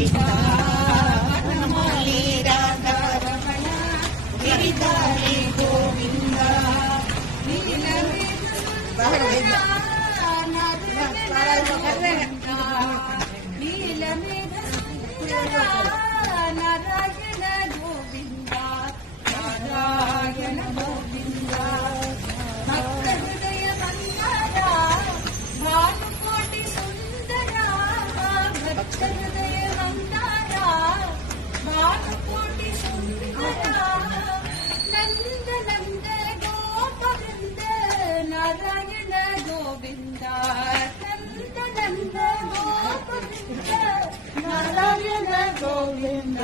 ಗೋವಿಂದ ವನಮಾಲಿ ರಾಧಾ ರಮಣ ಗಿರಿಧಾರಿ ಗೋವಿಂದ ನೀಲಮೇಘ ನಾರಾಯಣ ಗೋವಿಂದ ನಾರಾಯಣ ಗೋವಿಂದ ಭಕ್ತ ಹೃದಯ ಮಂದಾರ ಭಾನುಕೋಟಿ ಸುಂದರ ಭಕ್ತ ಹೃದಯ ಮಂದಾರ ಭಾನುಕೋಟಿ ಸುಂದರ ನಂದ ನಂದ ಗೋಪವೃಂದ ನಾರಾಯಣ ಗೋವಿಂದ ನಂದ ನಂದ ಗೋಪವೃಂದ ನಾರಾಯಣ ಗೋವಿಂದ